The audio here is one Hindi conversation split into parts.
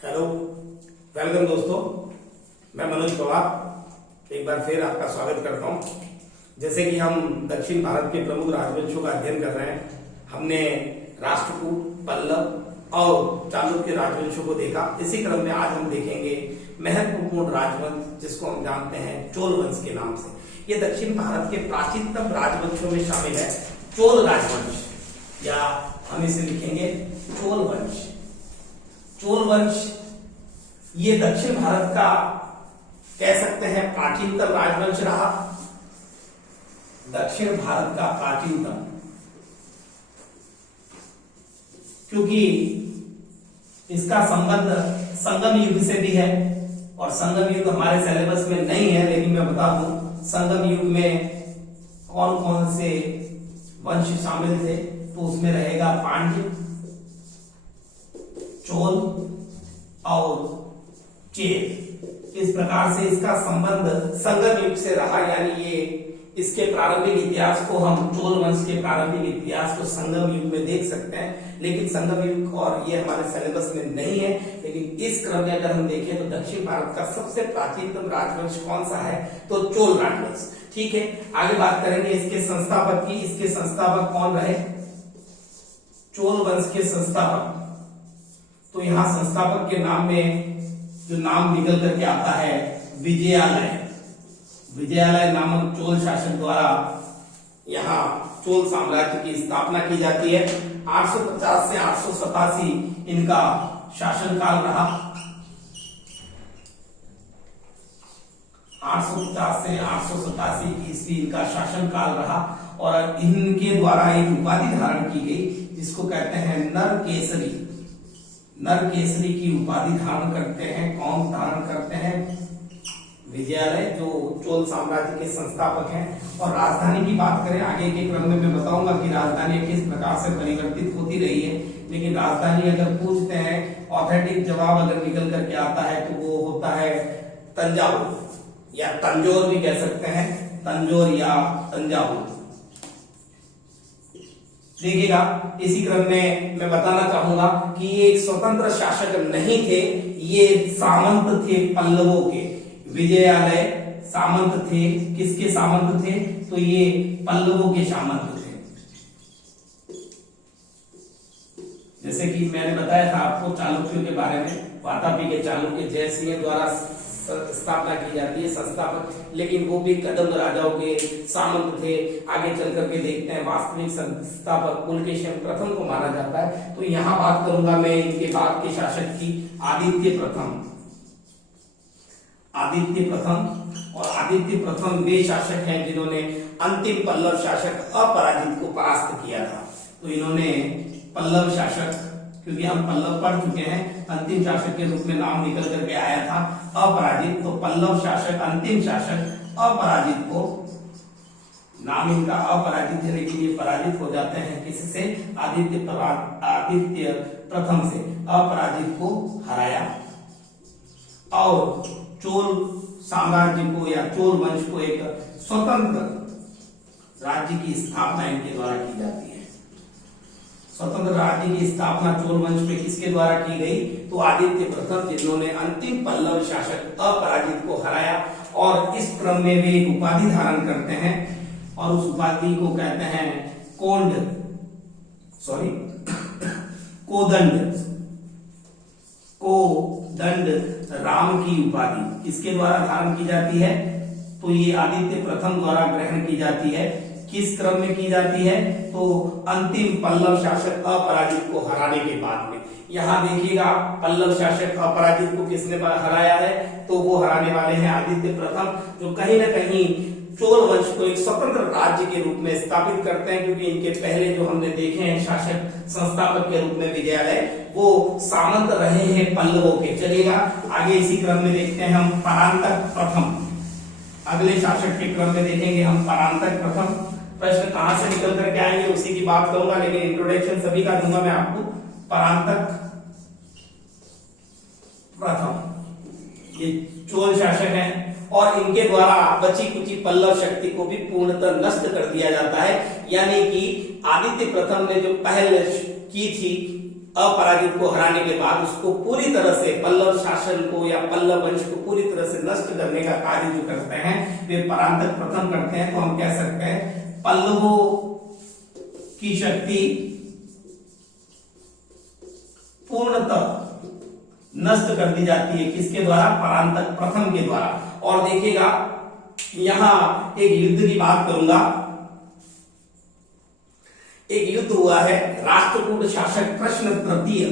हेलो, वेलकम दोस्तों। मैं मनोज पवार एक बार फिर आपका स्वागत करता हूं। जैसे कि हम दक्षिण भारत के प्रमुख राजवंशों का अध्ययन कर रहे हैं, हमने राष्ट्रकूट, पल्लव और चालुक्य राजवंशों को देखा। इसी क्रम में आज हम देखेंगे महत्वपूर्ण राजवंश जिसको हम जानते हैं चोल वंश के नाम से। ये दक्षिण भारत के प्राचीनतम राजवंशों में शामिल है चोल राजवंश, या हम इसे लिखेंगे चोल वंश। चोल वंश ये दक्षिण भारत का कह सकते हैं प्राचीनतम राजवंश रहा। दक्षिण भारत का प्राचीनतम, क्योंकि इसका संबंध संगम युग से भी है, और संगम युग हमारे सिलेबस में नहीं है, लेकिन मैं बता दूं संगम युग में कौन कौन से वंश शामिल थे। तो उसमें रहेगा पांड्य, चोल और चेर। इस प्रकार से इसका संबंध संगम युग से रहा, यानी ये इसके प्रारंभिक इतिहास को हम चोल वंश के प्रारंभिक इतिहास को संगम युग में देख सकते हैं। लेकिन संगम युग और ये हमारे सिलेबस में नहीं है। लेकिन इस क्रम में अगर हम देखें तो दक्षिण भारत का सबसे प्राचीनतम राजवंश कौन सा है, तो चोल राजवंश। ठीक है, आगे बात करेंगे इसके संस्थापक की। इसके संस्थापक कौन रहे? चोल वंश के संस्थापक। तो यहां संस्थापक के नाम में जो नाम निकल करके आता है विजयालय। विजयालय नामक चोल शासक द्वारा यहाँ चोल साम्राज्य की स्थापना की जाती है। 850 से 887 इनका शासनकाल रहा। 850 से 887 ईस्वी इनका शासनकाल रहा, और इनके द्वारा एक उपाधि धारण की गई जिसको कहते हैं नरकेसरी। नरकेसरी की उपाधि धारण करते हैं। कौन धारण करते हैं? विजयालय, जो चोल साम्राज्य के संस्थापक हैं। और राजधानी की बात करें आगे के क्रम में मैं बताऊंगा कि राजधानी किस प्रकार से परिवर्तित होती रही है। लेकिन राजधानी अगर पूछते हैं, ऑथेंटिक जवाब अगर निकल करके आता है तो वो होता है तंजावुर, या तंजौर भी कह सकते हैं, तंजौर या तंजावुर। देखिएगा, इसी क्रम में मैं बताना चाहूंगा कि ये एक स्वतंत्र शासक नहीं थे, ये सामंत थे पल्लवों के। विजयालय सामंत थे। किसके सामंत थे? तो ये पल्लवों के सामंत थे। जैसे कि मैंने बताया था आपको चालुक्यों के बारे में, वातापी के चालुक्य जयसिंह द्वारा स्थापना की जाती है संस्थापक, लेकिन वो भी कदंब राजाओं के सामंत थे। आगे चल करके देखते हैं वास्तविक संस्थापक पुलकेशिन प्रथम को माना जाता है। तो यहां बात करूंगा मैं इनके बाद के शासक की, आदित्य प्रथम। आदित्य प्रथम, और आदित्य प्रथम वे शासक हैं जिन्होंने अंतिम पल्लव शासक अपराजित को परास्त किया था। तो इन्होंने पल्लव शासक, क्योंकि हम पल्लव पढ़ चुके हैं, अंतिम शासक के रूप में नाम निकल करके आया था अपराजित। तो पल्लव शासक, अंतिम शासक अपराजित को, नाम इनका अपराजित है लेकिन ये पराजित हो जाते हैं किससे? आदित्य प्रथम से अपराजित को हराया, और चोल साम्राज्य को या चोल वंश को एक स्वतंत्र राज्य की स्थापना इनके द्वारा की जाती है। स्वतंत्र राज्य की स्थापना चोल वंश में किसके द्वारा की गई? तो आदित्य प्रथम, जिन्होंने अंतिम पल्लव शासक अपराजित को हराया। और इस क्रम में वे एक उपाधि धारण करते हैं, और उस उपाधि को कहते हैं कोदंड राम की उपाधि किसके द्वारा धारण की जाती है? तो ये आदित्य प्रथम द्वारा ग्रहण की जाती है। किस क्रम में की जाती है? तो अंतिम पल्लव शासक अपराजित को हराने के बाद में। यहां देखिएगा, पल्लव शासक अपराजित को किसने हराया है? तो वो हराने वाले हैं आदित्य प्रथम, जो कहीं ना कहीं चोल वंश को एक स्वतंत्र राज्य के रूप में स्थापित करते हैं। क्योंकि इनके पहले जो हमने देखे हैं शासक संस्थापक के रूप में विजयालय, वो सामंत रहे हैं पल्लवों के। चलिएगा आगे इसी क्रम में देखते हैं हम परांतक प्रथम। अगले शासक के क्रम में देखेंगे हम परांतक प्रथम। प्रश्न कहां से निकल करके आएंगे उसी की बात करूंगा, लेकिन इंट्रोडक्शन सभी का दूंगा मैं आपको। परांतक प्रथम ये चोल शासक हैं, और इनके द्वारा बची कुची पल्लव शक्ति को भी पूर्णतः नष्ट कर दिया जाता है। यानी कि आदित्य प्रथम ने जो पहल की थी अपराजित को हराने के बाद उसको पूरी तरह से पल्लव शासन को या पल्लव वंश को पूरी तरह से नष्ट करने का कार्य जो करते हैं वे परांतक प्रथम करते हैं। तो हम कह सकते हैं पल्लवों की शक्ति पूर्णतः नष्ट कर दी जाती है, किसके द्वारा? परांतक प्रथम के द्वारा। और देखिएगा यहां एक युद्ध की बात करूंगा। एक युद्ध हुआ है राष्ट्रकूट शासक कृष्ण तृतीय।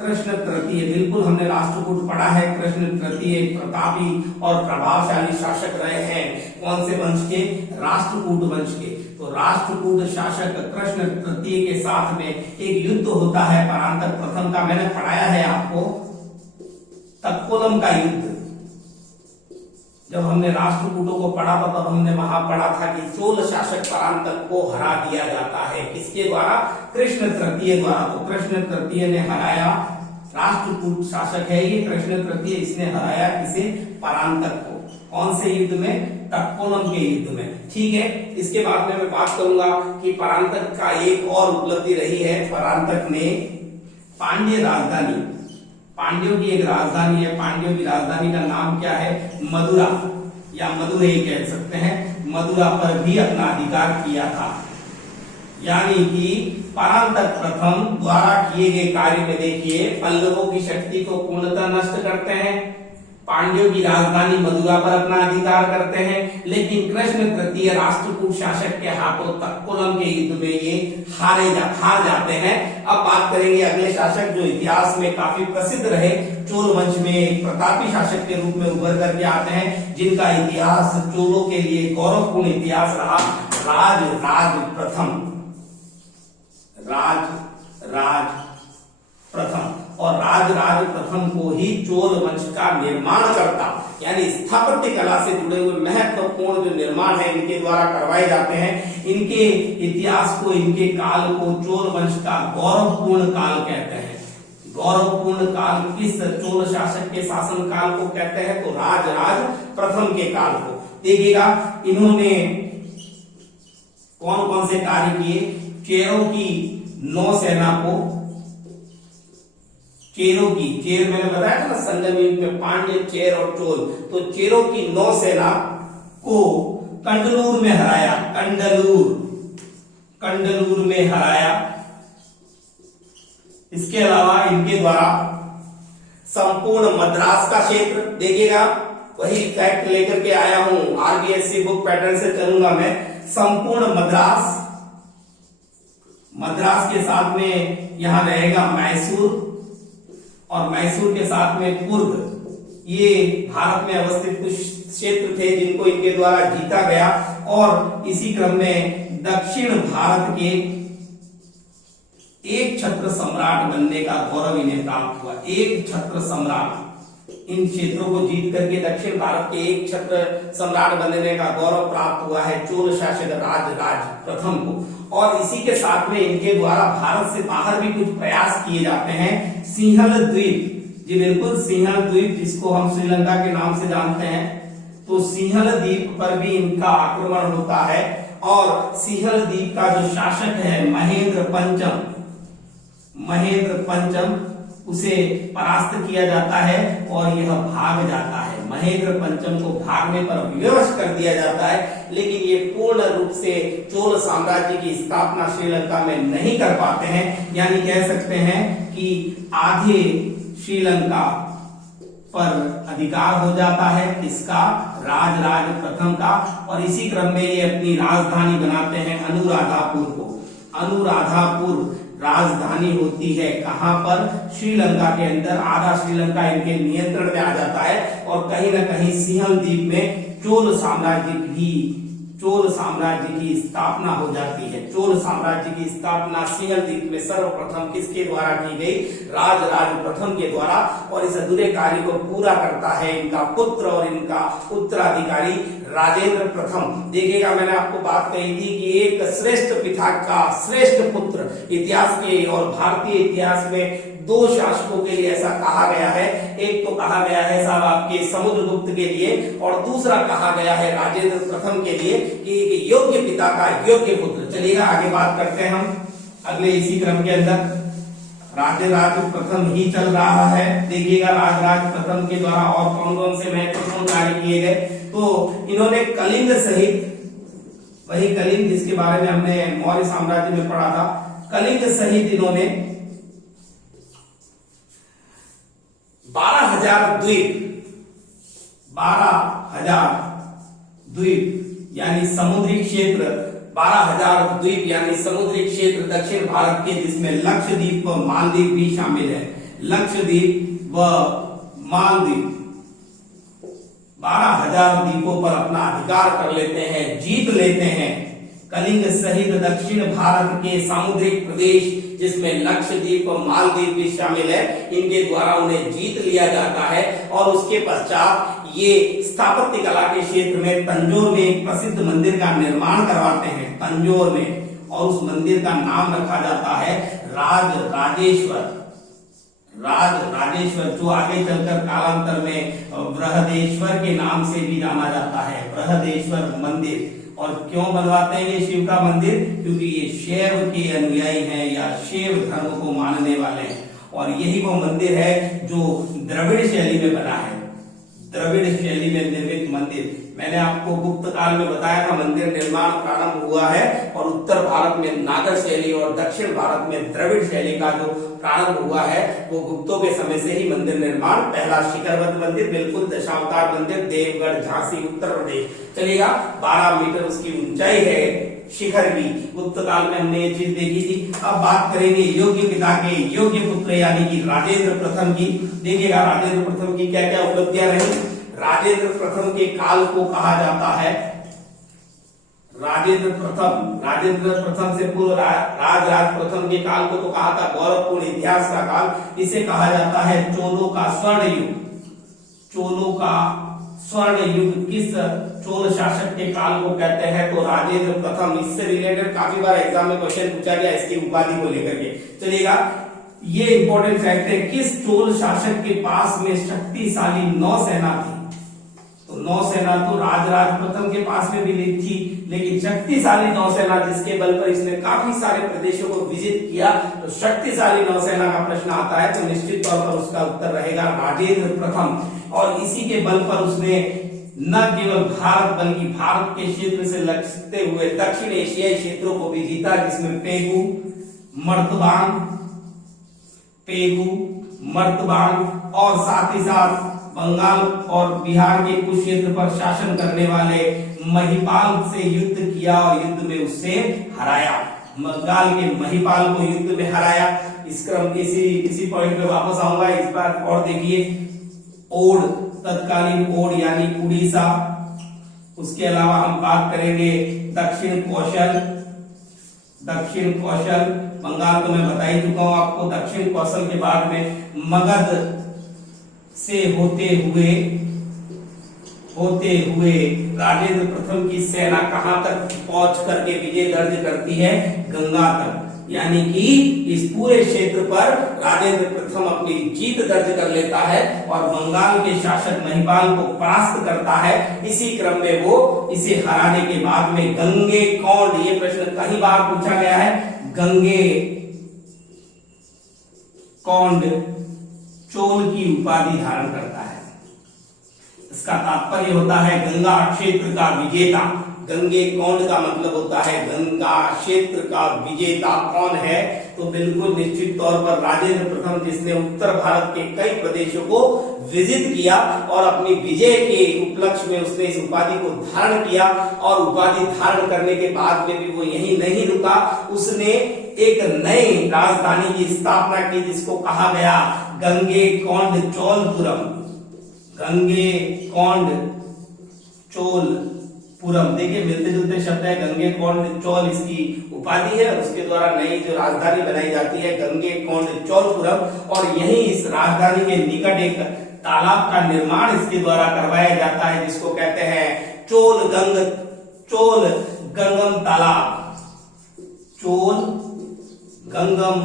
कृष्ण तृतीय, बिल्कुल हमने राष्ट्रकूट पढ़ा है। कृष्ण तृतीय प्रतापी और प्रभावशाली शासक रहे हैं। कौन से वंश के? राष्ट्रकूट वंश के। तो राष्ट्रकूट शासक कृष्ण तृतीय के साथ में एक युद्ध होता है परांतक प्रथम का। मैंने पढ़ाया है आपको तक्कोलम का युद्ध। जब हमने राष्ट्रकूटों को पढ़ा था तब हमने वहां पढ़ा था कि चोल शासक परांतक को हरा दिया जाता है, किसके द्वारा? कृष्ण तृतीय द्वारा। तो कृष्ण तृतीय ने हराया, राष्ट्रकूट शासक है ये कृष्ण तृतीय, इसने हराया किसे? परांतक को। कौन से युद्ध में? तक्कोलम के युद्ध में। ठीक है, इसके बाद में मैं बात करूंगा कि परांतक का एक और उपलब्धि रही है। परांतक ने पांड्य राजधानी, पांड्यों की एक राजधानी है, पांड्यों की राजधानी का नाम क्या है? मदुरा या मदुरई कह सकते हैं। मदुरा पर भी अपना अधिकार किया था। यानी कि परांतक प्रथम द्वारा किए गए कार्य में देखिए पल्लवों की शक्ति को पूर्णतः नष्ट करते हैं, पांड्यों की राजधानी मदुरा पर अपना अधिकार करते हैं, लेकिन कृष्ण तृतीय राष्ट्रकूट शासक के हाथों तक्कोलम के युद्ध में ये हार जाते हैं। अब बात करेंगे अगले शासक जो इतिहास में काफी प्रसिद्ध रहे, चोल वंश में एक प्रतापी शासक के रूप में उभर करके आते हैं, जिनका इतिहास चोलों के लिए गौरवपूर्ण इतिहास रहा। राज प्रथम, राज प्रथम। और राज प्रथम को ही चोल वंश का निर्माण करता, यानी स्थापत्य कला से जुड़े हुए महत्वपूर्ण जो निर्माण है इनके द्वारा करवाए जाते हैं। इनके इतिहास को, इनके काल को चोल वंश का गौरवपूर्ण काल कहते हैं। गौरवपूर्ण काल किस चोल शासक के शासन काल को कहते हैं? तो राज प्रथम के काल को। देखिएगा इन्होंने कौन कौन से कार्य किए? चेरों की नौसेना को, चेरों की, चेर मैंने बताया था ना संगम युग में पांड्य, चेर और चोल, तो चेरों की नौसेना को कंडलूर में हराया, कंडलूर में हराया। इसके अलावा इनके द्वारा संपूर्ण मद्रास का क्षेत्र, देखिएगा वही फैक्ट लेकर के आया हूं, आरबीएससी बुक पैटर्न से चलूंगा मैं। संपूर्ण मद्रास के साथ में यहां रहेगा मैसूर, और मैसूर के साथ में कुर्ग। ये भारत में अवस्थित कुछ क्षेत्र थे जिनको इनके द्वारा जीता गया। और इसी क्रम में दक्षिण भारत के एक छत्र सम्राट बनने का गौरव इन्हें प्राप्त हुआ। एक छत्र सम्राट, इन क्षेत्रों को जीत करके दक्षिण भारत के एक छत्र सम्राट बनने का गौरव प्राप्त हुआ है चोल शासक राज प्रथम को। और इसी के साथ में इनके द्वारा भारत से बाहर भी कुछ प्रयास किए जाते हैं। सिंहल द्वीप, जी बिल्कुल सिंहल द्वीप, जिसको हम श्रीलंका के नाम से जानते हैं, तो सिंहल द्वीप पर भी इनका आक्रमण होता है। और सिंहल द्वीप का जो शासक है महेंद्र पंचम, उसे परास्त किया जाता है और यह भाग जाता है। महेंद्र पंचम को भागने पर विवश कर दिया जाता है, लेकिन ये पूर्ण रूप से चोल साम्राज्य की स्थापना श्रीलंका में नहीं कर पाते हैं। यानी कह सकते हैं कि आधे श्रीलंका पर अधिकार हो जाता है किसका? राज प्रथम का। और इसी क्रम में ये अपनी राजधानी बनाते हैं अनुराधापुर को। अनुराधापुर राजधानी होती है कहां पर? श्रीलंका के अंदर। आधा श्रीलंका इनके नियंत्रण में आ जाता है और कहीं ना कहीं सिंहल द्वीप में चोल साम्राज्य की स्थापना हो जाती है। चोल साम्राज्य की स्थापना सिंहल द्वीप में सर्वप्रथम किसके द्वारा की गई? राज प्रथम के द्वारा। और इस अधूरे कार्य को पूरा करता है इनका पुत्र और इनका उत्तराधिकारी राजेंद्र प्रथम। देखिएगा मैंने आपको बात कही थी कि एक श्रेष्ठ पिता का श्रेष्ठ पुत्र इतिहास के और भारतीय इतिहास में दो शासकों के लिए ऐसा कहा गया है। एक तो कहा गया है साहब आपके समुद्रगुप्त के लिए, और दूसरा कहा गया है राजेंद्र प्रथम के लिए कि एक योग्य पिता का योग्य पुत्र। चलिएगा आगे बात करते हैं हम अगले इसी क्रम के अंदर। राजराज प्रथम ही चल रहा है। देखिएगा राजराज प्रथम के द्वारा और कौन कौन से महत्वपूर्ण कार्य किए गए। तो इन्होंने कलिंग सहित, वही कलिंग जिसके बारे में हमने मौर्य साम्राज्य में पढ़ा था, कलिंग सहित इन्होंने 12,000 द्वीप, 12,000 द्वीप यानी समुद्री क्षेत्र, 12,000 द्वीप यानी समुद्री क्षेत्र दक्षिण भारत के, जिसमें लक्षद्वीप व मालदीव भी शामिल है। लक्षद्वीप व मालदीव 12,000 द्वीपों पर अपना अधिकार कर लेते हैं, जीत लेते हैं। कलिंग सहित दक्षिण भारत के सामुद्रिक प्रदेश, जिसमें लक्षद्वीप और मालदीव भी शामिल है, इनके द्वारा उन्हें जीत लिया जाता है। और उसके पश्चात ये स्थापत्य कला के क्षेत्र में तंजौर में एक प्रसिद्ध मंदिर का निर्माण करवाते हैं, तंजौर में, और उस मंदिर का नाम रखा जाता है राजराजेश्वर, जो आगे चलकर कालांतर में बृहदेश्वर के नाम से भी जाना जाता है, बृहदेश्वर मंदिर। और क्यों बनवाते हैं ये शिव का मंदिर? क्योंकि ये शैव के अनुयायी हैं या शैव धर्म को मानने वाले हैं। और यही वो मंदिर है जो द्रविड़ शैली में बना है, द्रविड़ शैली में निर्मित मंदिर। मैंने आपको गुप्त काल में बताया था मंदिर निर्माण प्रारंभ हुआ है, और उत्तर भारत में नागर शैली और दक्षिण भारत में द्रविड़ शैली का जो प्रारंभ हुआ है वो गुप्तों के समय से ही मंदिर निर्माण। पहला शिखरबद्ध मंदिर, बिल्कुल दशावतार मंदिर, देवगढ़ झांसी उत्तर प्रदेश। चलिएगा 12 मीटर उसकी ऊंचाई है, शिखर की। गुप्त काल में हमने ये चीज देखी थी। अब बात करेंगे योग्य पिता के योग्य पुत्र यानी कि राजेंद्र प्रथम की। देखिएगा राजेंद्र प्रथम की क्या क्या उपलब्धियां रही। राजेंद्र प्रथम के काल को कहा जाता है राजेंद्र प्रथम से पूर्व राजराज प्रथम के काल को तो कहा था गौरवपूर्ण इतिहास का काल। इसे कहा जाता है चोलों का स्वर्ण युग। चोलों का स्वर्ण युग किस चोल शासक के काल को कहते हैं? तो राजेंद्र प्रथम। इससे रिलेटेड काफी बार एग्जाम में क्वेश्चन पूछा गया इसकी उपाधि को लेकर के। चलिएगा ये इंपॉर्टेंट फैक्ट है, किस चोल शासक के पास में शक्तिशाली नौसेना थी? तो नौसेना तो राजराज प्रथम के पास में भी थी, लेकिन शक्तिशाली नौसेना जिसके बल पर इसने काफी सारे प्रदेशों को विजिट किया, तो शक्तिशाली नौसेना का प्रश्न आता है तो निश्चित तौर पर उसका उत्तर रहेगा राजेंद्र प्रथम। और इसी के बल पर उसने न केवल भारत बल्कि भारत के क्षेत्र से लगते हुए दक्षिण एशियाई क्षेत्रों को भी जीता, जिसमें पेगू, मर्तबान और साथ ही साथ बंगाल और बिहार के कुछ क्षेत्र पर शासन करने वाले महिपाल से युद्ध किया और युद्ध में उससे हराया। बंगाल के महिपाल को युद्ध में हराया। इस क्रम इसी पॉइंट पे वापस आऊंगा इस बार। और देखिए ओड, तत्कालीन ओड यानी उड़ीसा। उसके अलावा हम बात करेंगे दक्षिण कौशल। बंगाल तो मैं बता ही चुका हूं आपको। दक्षिण कौशल के बाद में मगध से होते हुए राजेंद्र प्रथम की सेना कहां तक पहुंच करके विजय दर्ज करती है? गंगा तक। यानी कि इस पूरे क्षेत्र पर राजेंद्र प्रथम अपनी जीत दर्ज कर लेता है और बंगाल के शासक महिपाल को परास्त करता है। इसी क्रम में वो इसे हराने के बाद में गंगे कौंड, ये प्रश्न कई बार पूछा गया है, गंगे कौंड चोल की उपाधि धारण करता है। इसका तात्पर्य होता है गंगा क्षेत्र का विजेता। गंगे कौंड का मतलब होता है गंगा क्षेत्र का विजेता। कौन है? तो बिल्कुल निश्चित तौर पर राजेंद्र प्रथम, जिसने उत्तर भारत के कई प्रदेशों को विजिट किया और अपनी विजय के उपलक्ष्य में उसने इस उपाधि को धारण किया। और उपाधि धारण करने के बाद में भी वो यही नहीं रुका, उसने एक नई राजधानी की स्थापना की जिसको कहा गया गंगे कौंड चोलपुरम। गंगे कौंड चोलपुरम। देखिए मिलते जुलते शब्द है, गंगे कौंड चोल इसकी उपाधि है। उसके द्वारा नई जो राजधानी बनाई जाती है गंगे कौंड चोलपुरम। और यही इस राजधानी के निकट एक तालाब का निर्माण इसके द्वारा करवाया जाता है जिसको कहते हैं चोल गंगम तालाब। चोल गंगम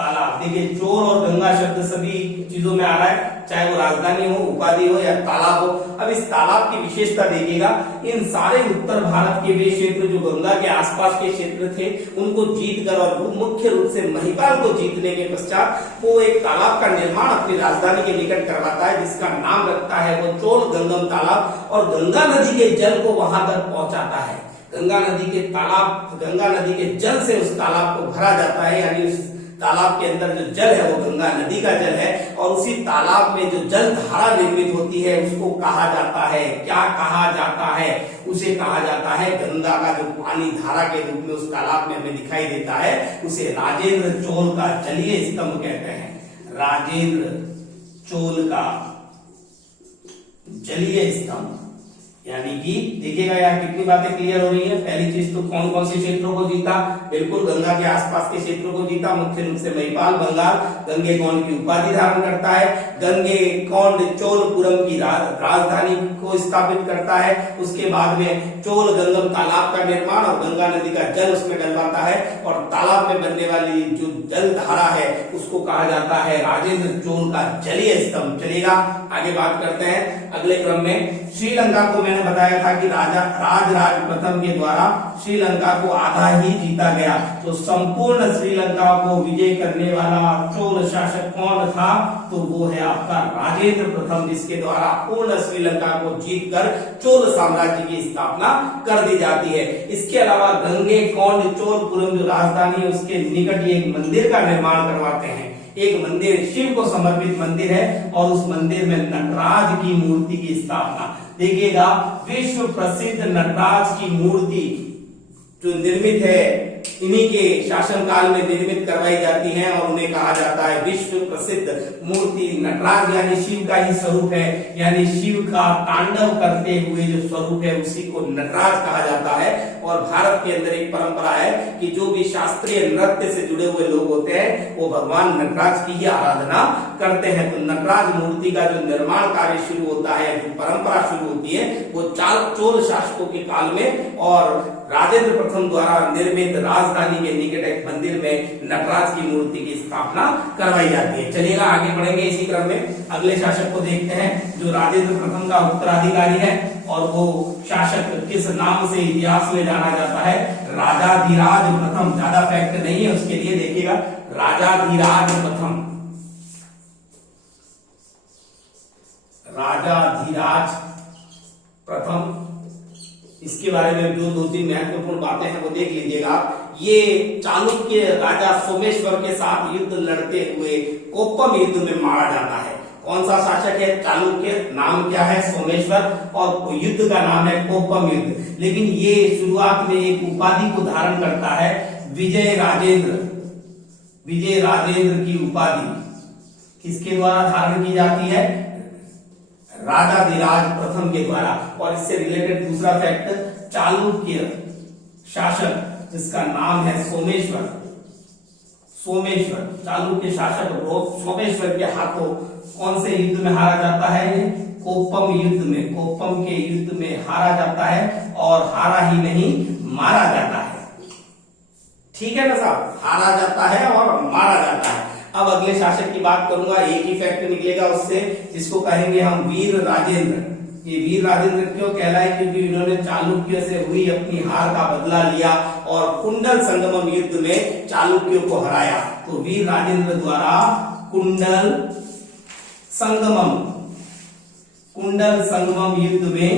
तालाब। देखिए चोल और गंगा शब्द सभी चीजों में आ रहा है, चाहे वो राजधानी हो, उपाधि हो या तालाब हो। अब इस तालाब की विशेषता देखिएगा, इन सारे उत्तर भारत के वे क्षेत्र जो गंगा के आसपास के क्षेत्र थे उनको जीतकर और मुख्य रूप से महिपाल को जीतने के पश्चात वो एक तालाब का निर्माण अपनी राजधानी के निकट करवाता है, जिसका नाम रखता है वो चोल गंगम तालाब, और गंगा नदी के जल को वहां तक पहुंचाता है। गंगा नदी के जल से उस तालाब को भरा जाता है, यानी उस तालाब के अंदर जो जल है वो गंगा नदी का जल है, और उसी तालाब में जो जल धारा निर्मित होती है उसको कहा जाता है, क्या कहा जाता है, उसे कहा जाता है गंगा का जो पानी धारा के रूप में उस तालाब में हमें दिखाई देता है, उसे राजेंद्र चोल का जलीय स्तंभ कहते हैं। राजेंद्र चोल का जलीय स्तंभ, यानी कि देखिएगा यहाँ कितनी बातें क्लियर हो रही है। पहली चीज तो कौन कौन से क्षेत्रों को जीता, बिल्कुल गंगा के आसपास के क्षेत्रों को जीता, मुख्य रूप से महिपाल, बंगाल, गंगेकोंड की उपाधि धारण करता है, गंगेकोंड चोलपुरम की राजधानी को स्थापित करता है, उसके बाद में चोल गंगम तालाब का निर्माण और गंगा नदी का जल उसमें डलवाता है, और तालाब में बनने वाली जो जल धारा है उसको कहा जाता है राजेंद्र चोल का जलीय स्तंभ। चलिएगा आगे बात करते हैं अगले क्रम में। श्रीलंका को मैंने बताया था कि राजराज प्रथम के द्वारा श्रीलंका को आधा ही जीता गया, तो संपूर्ण श्रीलंका को विजय करने वाला चोल शासक कौन था, तो वो है आपका राजेंद्र प्रथम, जिसके द्वारा पूर्ण श्रीलंका को जीतकर चोल साम्राज्य की स्थापना कर दी जाती है। इसके अलावा गंगेकोंड चोलपुरम जो राजधानी है उसके निकट एक मंदिर का निर्माण करवाते हैं। एक मंदिर शिव को समर्पित मंदिर है, और उस मंदिर में नटराज की मूर्ति की स्थापना। देखिएगा विश्व प्रसिद्ध नटराज की मूर्ति जो निर्मित है इन्हीं के शासनकाल में निर्मित करवाई जाती हैं, और उन्हें कहा जाता है विश्व प्रसिद्ध मूर्ति नटराज, यानी शिव का ही स्वरूप है, यानी शिव का तांडव करते हुए जो स्वरूप है उसी को नटराज कहा जाता है। और भारत के अंदर एक परंपरा है कि जो भी शास्त्रीय नृत्य से जुड़े हुए लोग होते हैं वो भगवान नटराज की ही आराधना करते हैं। तो नटराज मूर्ति का जो निर्माण कार्य शुरू होता है, जो परंपरा शुरू होती है, वो चोल शासकों के काल में और राजेंद्र प्रथम द्वारा निर्मित राजधानी के निकट एक मंदिर में नटराज की मूर्ति की स्थापना करवाई जाती है। चलिएगा आगे बढ़ेंगे इसी क्रम में। अगले शासक को देखते हैं जो राजेंद्र प्रथम का उत्तराधिकारी है, और वो शासक किस नाम से इतिहास में जाना जाता है, राजाधिराज प्रथम। ज्यादा फैक्ट नहीं है उसके लिए, देखिएगा राजाधिराज प्रथम, राजाधिराज प्रथम। इसके बारे में जो दो तीन महत्वपूर्ण बातें हैं वो देख लीजिएगा। ये चालुक्य राजा सोमेश्वर के साथ युद्ध लड़ते हुए कोप्पम युद्ध में मारा जाता है। कौन सा शासक है? चालुक्य। नाम क्या है? सोमेश्वर। और युद्ध का नाम है कोप्पम युद्ध। लेकिन ये शुरुआत में एक उपाधि को धारण करता है, विजय राजेंद्र। विजय राजेंद्र की उपाधि किसके द्वारा धारण की जाती है? राजाधिराज प्रथम के द्वारा। और इससे रिलेटेड दूसरा फैक्ट, चालुक्य शासक जिसका नाम है सोमेश्वर, चालुक्य शासक सोमेश्वर के हाथों कौन से युद्ध में हारा जाता है? कोप्पम युद्ध में। कोप्पम के युद्ध में हारा जाता है, और हारा ही नहीं मारा जाता है। ठीक है ना साहब, हारा जाता है और मारा जाता है। अब अगले शासक की बात करूंगा, एक ही फैक्ट निकलेगा उससे, जिसको कहेंगे हम वीर राजेंद्र। ये वीर राजेंद्र क्यों कहलाए? क्योंकि इन्होंने चालुक्य से हुई अपनी हार का बदला लिया और कुंडल संगमम युद्ध में चालुक्यों को हराया। तो वीर राजेंद्र द्वारा कुंडल संगमम युद्ध में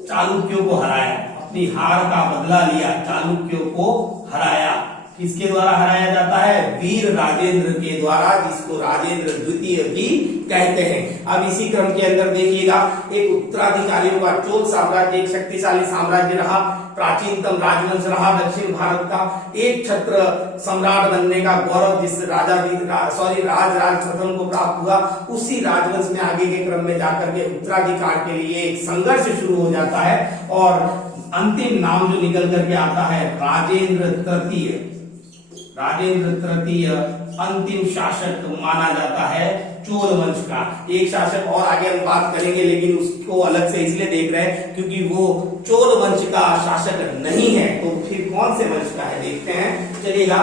चालुक्यों को हराया, अपनी हार का बदला लिया, चालुक्यों को हराया। किसके द्वारा हराया जाता है? वीर राजेंद्र के द्वारा, जिसको राजेंद्र द्वितीय भी कहते हैं। अब इसी क्रम के अंदर देखिएगा, एक उत्तराधिकारियों का चोल साम्राज्य एक शक्तिशाली साम्राज्य रहा, प्राचीनतम राजवंश रहा दक्षिण भारत का। एक छत्र सम्राट बनने का गौरव जिस राजराज प्रथम को प्राप्त हुआ, उसी राजवंश में आगे के क्रम में जाकर के उत्तराधिकार के लिए एक संघर्ष शुरू हो जाता है, और अंतिम नाम जो निकल करके आता है राजेंद्र तृतीय अंतिम शासक माना जाता है चोल वंश का। एक शासक और आगे हम बात करेंगे, लेकिन उसको अलग से इसलिए देख रहे हैं क्योंकि वो चोल वंश का शासक नहीं है। तो फिर कौन से वंश का है देखते हैं। चलिएगा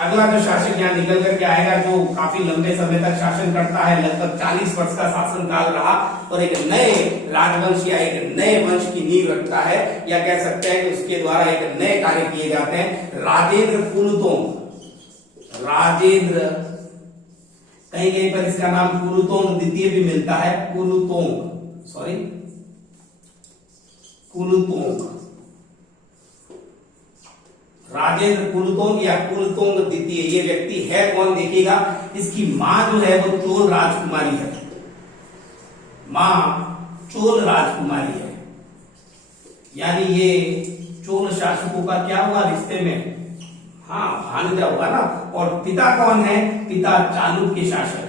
अगला जो शासक यहाँ निकल करके आएगा, जो काफी लंबे समय तक शासन करता है, लगभग 40 वर्ष का शासनकाल रहा और एक नए राजवंश या एक नए वंश की नींव रखता है, या कह सकते हैं कि उसके द्वारा एक नए कार्य किए जाते हैं। राजेंद्र कुलुतोंग। राजेंद्र, कहीं कहीं पर इसका नाम कुलुतोंग द्वितीय भी मिलता है, कुलुतोंग, सॉरी कुलुतोंग, राजेंद्र कुलुतोंग या कुलुतोंग द्वितीय। ये व्यक्ति है कौन, देखिएगा, इसकी मां जो है वो चोल राजकुमारी है, मां चोल राजकुमारी है, यानी ये चोल शासकों का क्या हुआ रिश्ते में, हाँ भांजा हुआ ना। और पिता कौन है, पिता चालुक्य शासक है।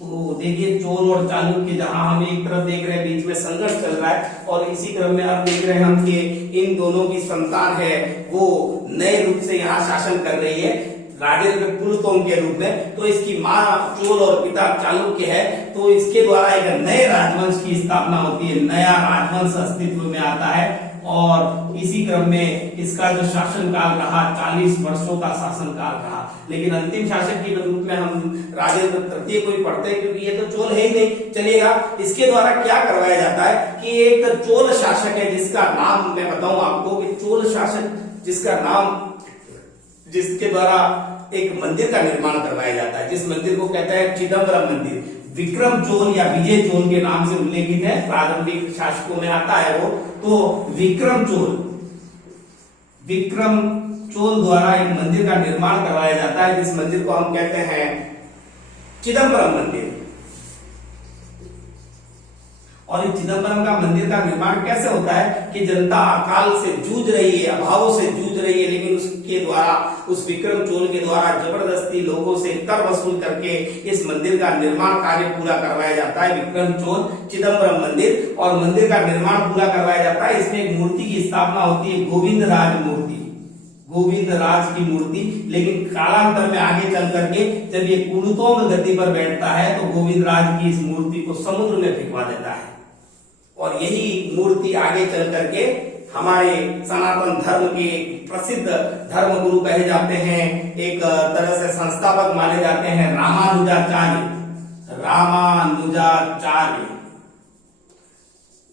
तो देखिए चोल और चालुक्य, जहां हम एक तरफ देख रहे हैं बीच में संघर्ष चल रहा है, और इसी क्रम में अब देख रहे हैं हम कि इन दोनों की संतान है वो नए रूप से यहाँ शासन कर रही है राजेंद्र कुलुतोंग के रूप में। तो इसकी माँ चोल और पिता चालुक्य है, तो इसके द्वारा एक नए राजवंश की स्थापना होती है, नया राजवंश अस्तित्व में आता है। और इसी क्रम में इसका जो शासनकाल रहा 40 वर्षों का शासनकाल रहा। लेकिन अंतिम शासक के रूप में हम राजेंद्र तृतीय को ही पढ़ते हैं, क्योंकि ये तो चोल है ही नहीं। चलिएगा, इसके द्वारा क्या करवाया जाता है कि एक चोल शासक है जिसका नाम मैं बताऊं आपको, कि चोल शासक जिसका नाम, जिसके द्वारा एक मंदिर का निर्माण करवाया जाता है, जिस मंदिर को कहते हैं चिदम्बरम मंदिर, विक्रम चोल या विजय चोल के नाम से उल्लेखित है, प्रारंभिक शासकों में आता है वो। तो विक्रम चोल द्वारा एक मंदिर का निर्माण करवाया जाता है, जिस मंदिर को हम कहते हैं चिदम्बरम मंदिर। और इस चिदम्बरम का मंदिर का निर्माण कैसे होता है कि जनता अकाल से जूझ रही है, अभाव से जूझ रही है, लेकिन उसके द्वारा, उस विक्रम चोल के द्वारा जबरदस्ती लोगों से कर वसूल करके इस मंदिर का निर्माण कार्य पूरा करवाया जाता है, विक्रम चोल चिदम्बरम मंदिर। और मंदिर का निर्माण पूरा करवाया जाता है, इसमें एक मूर्ति की स्थापना होती है, गोविंद राज मूर्ति, गोविंद राज की मूर्ति। लेकिन कालांतर में आगे चल करके जब ये कुलुतोंग गद्दी पर बैठता है तो गोविंद राज की इस मूर्ति को समुद्र में फेंकवा देता है। और यही मूर्ति आगे चल करके हमारे सनातन धर्म के प्रसिद्ध धर्म गुरु कहे जाते हैं, एक तरह से संस्थापक माने जाते हैं, रामानुजाचार्य।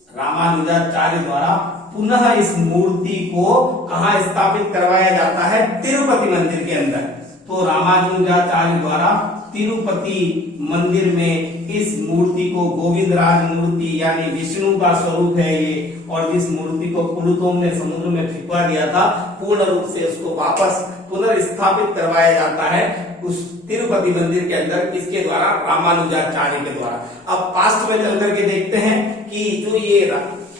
रामानुजाचार्य द्वारा पुनः इस मूर्ति को कहां स्थापित करवाया जाता है, तिरुपति मंदिर के अंदर। तो रामानुजाचार्य द्वारा तिरुपति मंदिर में इस मूर्ति को, गोविंद राज मूर्ति यानी विष्णु का स्वरूप है ये, और जिस मूर्ति को कुलुतोंग ने समुद्र में फेंकवा दिया था, पूर्ण रूप से उसको वापस पुनर्स्थापित करवाया जाता है उस तिरुपति मंदिर के अंदर, किसके द्वारा, रामानुजाचार्य के द्वारा। अब पास्ट में चल करके देखते हैं कि जो ये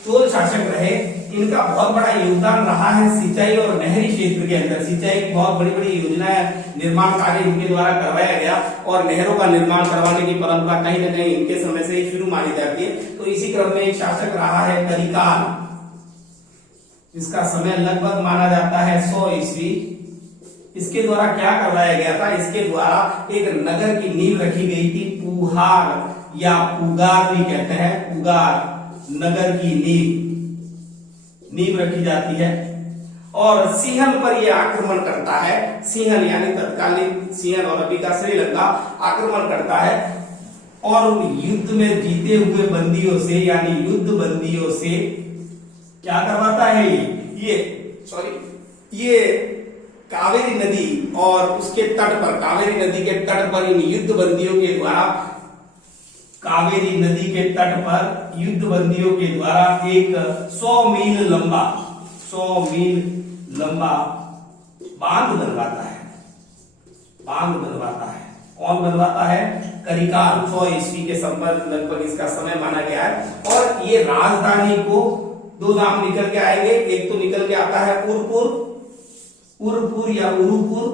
चोल शासक रहे, इनका बहुत बड़ा योगदान रहा है सिंचाई और नहरी क्षेत्र के अंदर। सिंचाई की बहुत बड़ी बड़ी योजनाएं, निर्माण कार्य इनके द्वारा करवाया गया, और नहरों का निर्माण करवाने की परंपरा कहीं न कहीं इनके समय से ही शुरू मानी जाती है। तो इसी क्रम में एक शासक रहा है करिकाल, इसका समय लगभग माना जाता है 100 ईस्वी। इसके द्वारा क्या करवाया गया था, इसके द्वारा एक नगर की नींव रखी गई थी, पुहार या पुगार भी कहते हैं, पुगार नगर की नींव रखी जाती है। और सिंहल पर यह आक्रमण करता है, सिंहल यानी तत्कालीन सिंहल और अभी का श्रीलंका आक्रमण करता है, और उन युद्ध में जीते हुए बंदियों से, यानी युद्ध बंदियों से क्या करवाता है, ये कावेरी नदी और उसके तट पर, कावेरी नदी के तट पर इन युद्ध बंदियों के द्वारा, कावेरी नदी के तट पर युद्ध बंदियों के द्वारा एक 100 मील लंबा बांध बनवाता है, कौन बनवाता है, करिकाल। 100 ईस्वी के संबंध लगभग इसका समय माना गया है। और ये राजधानी को, दो नाम निकल के आएंगे, एक तो निकल के आता है उरपुर या उरुपुर,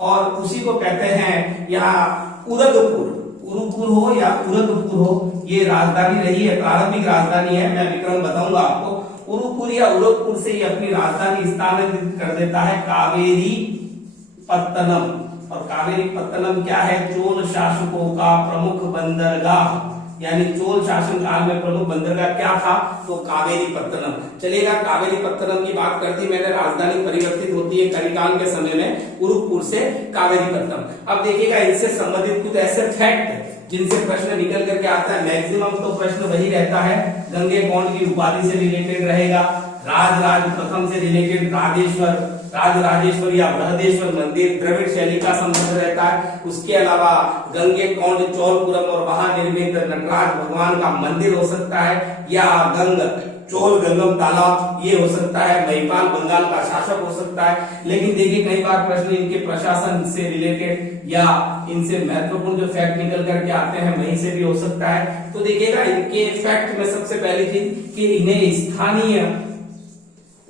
और उसी को कहते हैं यहाँ उरगपुर, उरुपुर हो या उरगपुर हो, ये राजधानी रही है, प्रारंभिक राजधानी है। मैं विक्रम बताऊंगा आपको। उरुपुर या उरगपुर से ये अपनी राजधानी स्थानांतरित कर देता है कावेरी पत्तनम। और कावेरी पत्तनम क्या है, चोल शासकों का प्रमुख बंदरगाह, यानी चोल शासन काल में प्रमुख बंदरगाह क्या था, तो कावेरीपत्तनम। चलेगा, कावेरीपत्तनम की बात करती मैंने, राजधानी परिवर्तित होती है कलिकाल के समय में उरुपुर से कावेरीपत्तनम। अब देखिएगा इनसे संबंधित कुछ ऐसे फैक्ट जिनसे प्रश्न निकल करके आता है। मैक्सिमम तो प्रश्न वही रहता है, गंगे कौंड की उपाधि से रिलेटेड रहेगा, राज प्रथम से रिलेटेड राजराजेश्वर या बृहदेश्वर मंदिर द्रविड़ शैली का संबंध रहता है। उसके अलावा गंगे कौंड चोलपुरम और वहां निर्मित नटराज भगवान का मंदिर हो सकता है, या चोल गंगम तालाब ये हो सकता है, महिपाल बंगाल का शासक हो सकता है। लेकिन देखिए कई बार प्रश्न इनके प्रशासन से रिलेटेड या इनसे महत्वपूर्ण जो फैक्ट निकल करके आते हैं वहीं से भी हो सकता है। तो देखिएगा इनके फैक्ट में सबसे पहली चीज कि इन्हें स्थानीय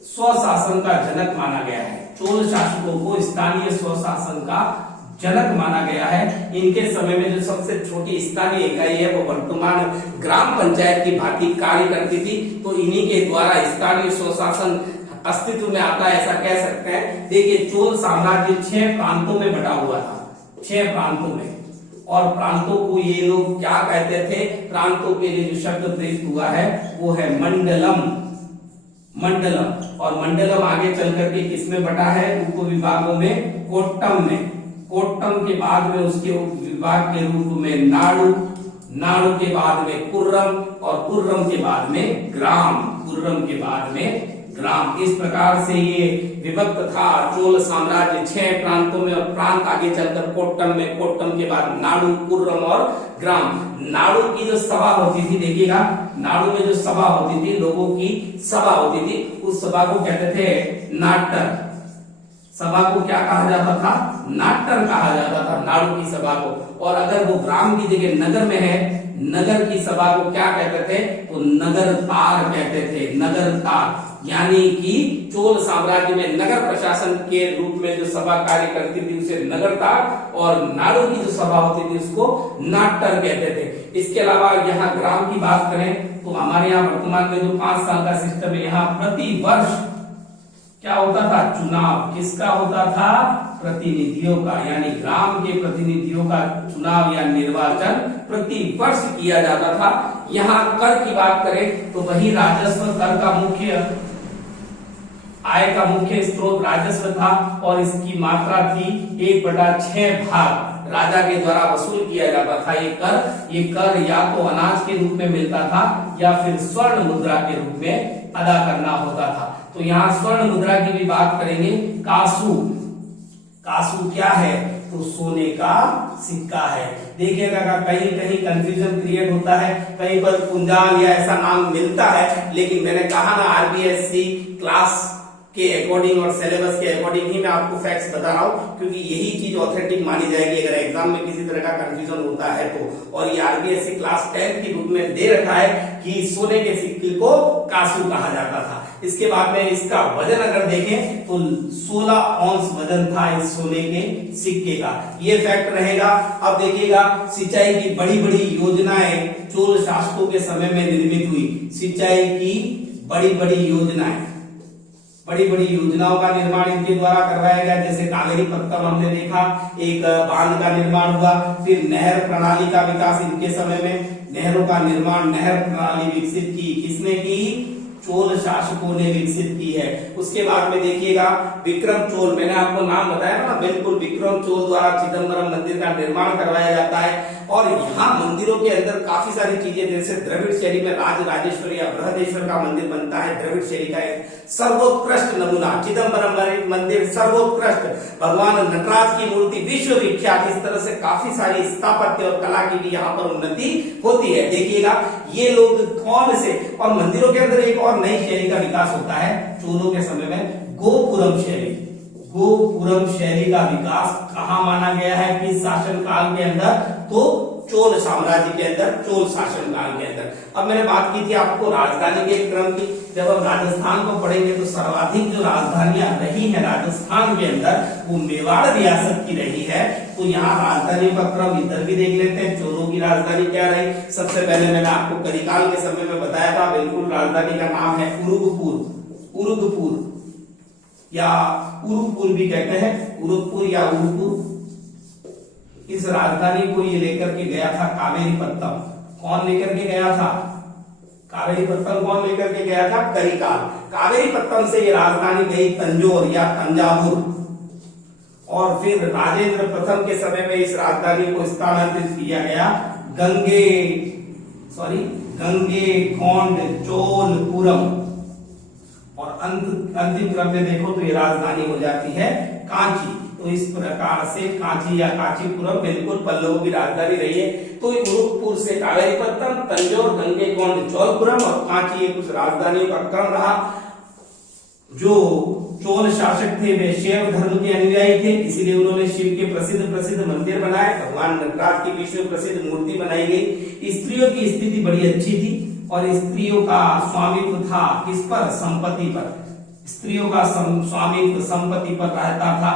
स्वशासन का जनक माना गया है। चोल शासकों को स्थानीय स्वशासन का जनक माना गया है। इनके समय में जो सबसे छोटी स्थानीय इकाई है वो वर्तमान ग्राम पंचायत की भांति कार्य करती थी, तो इन्हीं के द्वारा स्थानीय स्वशासन अस्तित्व में आता है, ऐसा कह सकते हैं। देखिए चोल साम्राज्य 6 प्रांतों में बटा हुआ था, 6 प्रांतों में, और प्रांतों को ये लोग क्या कहते थे, प्रांतों के लिए जो शब्द प्रयुक्त हुआ है वो है मंडलम। और मंडलम आगे चल करके किसमें बटा है, उप विभागों में, कोट्टम में। कोट्टम के बाद में उसके उप विभाग के रूप में नाड़ू के बाद में कुर्रम, और कुर्रम के बाद में ग्राम। इस प्रकार से ये विभक्त था चोल साम्राज्य 6 प्रांतों में, और प्रांत आगे चलकर कोट्टम में, कोट्टम के बाद नाड़ू, कुर्रम और ग्राम। नाड़ू की जो सभा होती थी, देखिएगा नाड़ू में जो सभा होती थी, लोगों की सभा होती थी, उस सभा को कहते थे नाट्टर। सभा को क्या कहा जाता था, नाट्टर कहा जाता था, नाड़ू की सभा को। और अगर वो ग्राम की जगह नगर में है, नगर की सभा को क्या कहते थे, तो नगर तार कहते थे, नगर तार। यानी कि चोल साम्राज्य में नगर प्रशासन के रूप में जो सभा कार्य करती थी उसे नगर तार, और नाड़ू की जो सभा होती थी उसको नाट्टर कहते थे। इसके अलावा यहाँ ग्राम की बात करें तो हमारे यहाँ वर्तमान में जो 5 साल का सिस्टम है, यहाँ प्रति वर्ष क्या होता था, चुनाव किसका होता था, प्रतिनिधियों का, यानी ग्राम के प्रतिनिधियों का चुनाव या निर्वाचन प्रति वर्ष किया जाता था। यहाँ कर की बात करें तो वही राजस्व कर का मुख्य आय का मुख्य स्रोत राजस्व था, और इसकी मात्रा थी 1/6 भाग राजा के द्वारा वसूल किया जाता था। ये कर या तो अनाज के रूप में मिलता था या फिर स्वर्ण मुद्रा के रूप में अदा करना होता था। तो यहाँ स्वर्ण मुद्रा की भी बात करेंगे। कासू क्या है, तो सोने का सिक्का है। देखिएगा कहीं कहीं कंफ्यूजन क्रिएट होता है, कहीं पर कुंजाल या ऐसा नाम मिलता है, लेकिन मैंने कहा ना आरबीएससी क्लास के अकॉर्डिंग और सिलेबस के अकॉर्डिंग ही मैं आपको फैक्ट्स बता रहा हूं, क्योंकि यही चीज ऑथेंटिक मानी जाएगी अगर एग्जाम में किसी तरह का कंफ्यूजन होता है तो। और ये आरबीएससी क्लास 10 की बुक में दे रखा है कि सोने के सिक्के को कासू कहा जाता था। इसके बाद में इसका वजन अगर देखें तो 16 औंस वजन था इस सोने के सिक्के का, ये फैक्ट रहेगा। अब देखिएगा सिंचाई की बड़ी बड़ी योजनाएं चोल शासकों के समय में निर्मित हुई। सिंचाई की बड़ी बड़ी योजनाओं का निर्माण इनके द्वारा करवाया गया, जैसे कावेरीपत्तनम हमने देखा, एक बांध का निर्माण हुआ। फिर नहर प्रणाली का विकास इनके समय में, नहरों का निर्माण, नहर प्रणाली विकसित की किसने की, चोल शासकों ने विकसित की है। उसके बाद में देखिएगा विक्रम चोल, मैंने आपको नाम बताया ना, बिल्कुल विक्रम चोल द्वारा चिदम्बरम मंदिर का निर्माण करवाया जाता है। और यहाँ मंदिरों के अंदर काफी सारी चीजें, जैसे द्रविड़ शैली में राजराजेश्वर या बृहदेश्वर का मंदिर बनता है, द्रविड़ शैली का एक सर्वोत्कृष्ट नमूना चिदम्बरम मंदिर, सर्वोत्कृष्ट भगवान नटराज की मूर्ति विश्व विख्यात। इस तरह से काफी सारी स्थापत्य और कला की भी यहाँ पर उन्नति होती है। देखिएगा ये लोग कौन से, और मंदिरों के अंदर एक और नई शैली का विकास होता है चोलों के समय में, गोपुरम शैली। गोपुरम शैली का विकास कहाँ माना गया है, किस शासन काल के अंदर, तो चोल साम्राज्य के अंदर, चोल शासन काल के अंदर। अब मैंने बात की थी आपको राजधानी के क्रम की, जब हम राजस्थान को पढ़ेंगे तो सर्वाधिक जो राजधानियां रही है राजस्थान के अंदर वो मेवाड़ रियासत की रही है। तो यहाँ राजधानी का क्रम इधर भी देख लेते हैं, चोलों की राजधानी क्या रही। सबसे पहले मैंने आपको कलिकाल के समय में बताया था, बिल्कुल राजधानी का नाम है उरुगपुर या उरुपुर भी कहते हैं, उरुपुर या उरुपुर। इस राजधानी को ये लेकर के गया था कावेरीपत्तनम। कौन लेकर के गया था? कावेरीपत्तनम कौन लेकर के गया था? करिकाल। कावेरीपत्तनम से ये राजधानी गई तंजौर या तंजावुर, और फिर राजेंद्र प्रथम के समय में इस राजधानी को स्थानांतरित किया गया गंगेकोंडचोलपुरम, और अंतिम क्रम में देखो तो ये राजधानी हो जाती है कांची। तो इस प्रकार से कांची या कांचीपुरम बिल्कुल पल्लवों की राजधानी रही है। तो उरुकपुर से कावेरीपत्तनम, तंजौर, गंगेकोंडचोलपुरम और कांची, ये कुछ राजधानियों का क्रम रहा। जो चोल शासक थे वे शैव धर्म के अनुयायी थे, इसीलिए उन्होंने शिव के प्रसिद्ध मंदिर बनाए, भगवान नटराज की विश्व प्रसिद्ध मूर्ति बनाई गई। स्त्रियों की स्थिति बड़ी अच्छी थी और स्त्रियों का स्वामित्व था किस पर? संपत्ति पर। स्त्रियों का स्वामित्व संपत्ति पर रहता था।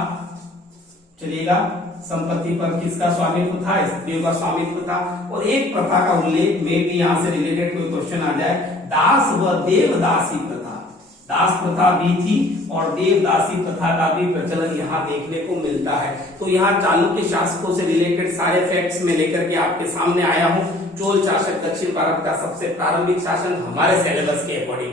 चलिएगा, संपत्ति पर किसका स्वामित्व था? स्त्रियों का स्वामित्व था। और एक प्रथा का उल्लेख में भी यहाँ से रिलेटेड कोई क्वेश्चन आ जाए, दास व देवदासी प्रथा। दास प्रथा भी थी और देवदासी प्रथा का भी प्रचलन यहाँ देखने को मिलता है। तो यहाँ चालुक्य शासकों से रिलेटेड सारे फैक्ट्स में लेकर के आपके सामने आया हूँ। चोल शासक दक्षिण भारत का सबसे प्रारंभिक शासन हमारे सिलेबस के अकॉर्डिंग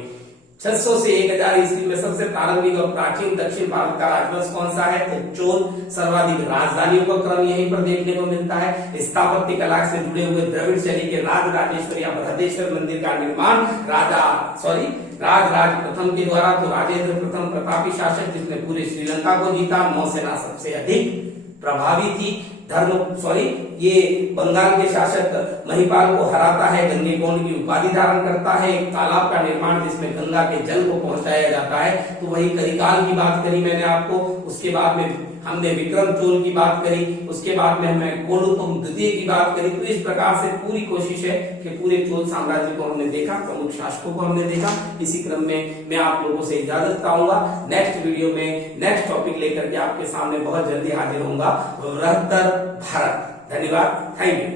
600 से 1000 ईस्वी में सबसे प्रारंभिक और प्राचीन दक्षिण भारत का राजवंश कौन सा है? तो चोल। सर्वाधिक राजधानियों का क्रम यहीं पर देखने को मिलता है। स्थापत्य कला से जुड़े हुए द्रविड़ शैली के राजराजेश्वर या बृहदेश्वर मंदिर का निर्माण राजराज प्रथम के द्वारा। तो राजेंद्र प्रथम प्रतापी शासक जिसने पूरे श्रीलंका को जीता। नौसेना सबसे अधिक प्रभावी थी। ये बंगाल के शासक महिपाल को हराता है, गंगेकोंड की उपाधि धारण करता है, एक तालाब का निर्माण जिसमें गंगा के जल को पहुंचाया जाता है। तो वही करिकाल की बात करी मैंने आपको। उसके बाद में हमने विक्रम चोल की बात करी, उसके बाद में हमने कोलुतुम द्वितीय की बात करी। तो इस प्रकार से पूरी कोशिश है कि पूरे चोल साम्राज्य को हमने देखा, प्रमुख शासकों को हमने देखा। इसी क्रम में मैं आप लोगों से इजाजत चाहूंगा। नेक्स्ट वीडियो में नेक्स्ट टॉपिक लेकर के आपके सामने बहुत जल्दी हाजिर होऊंगा। बृहत्तर भारत। धन्यवाद, थैंक यू।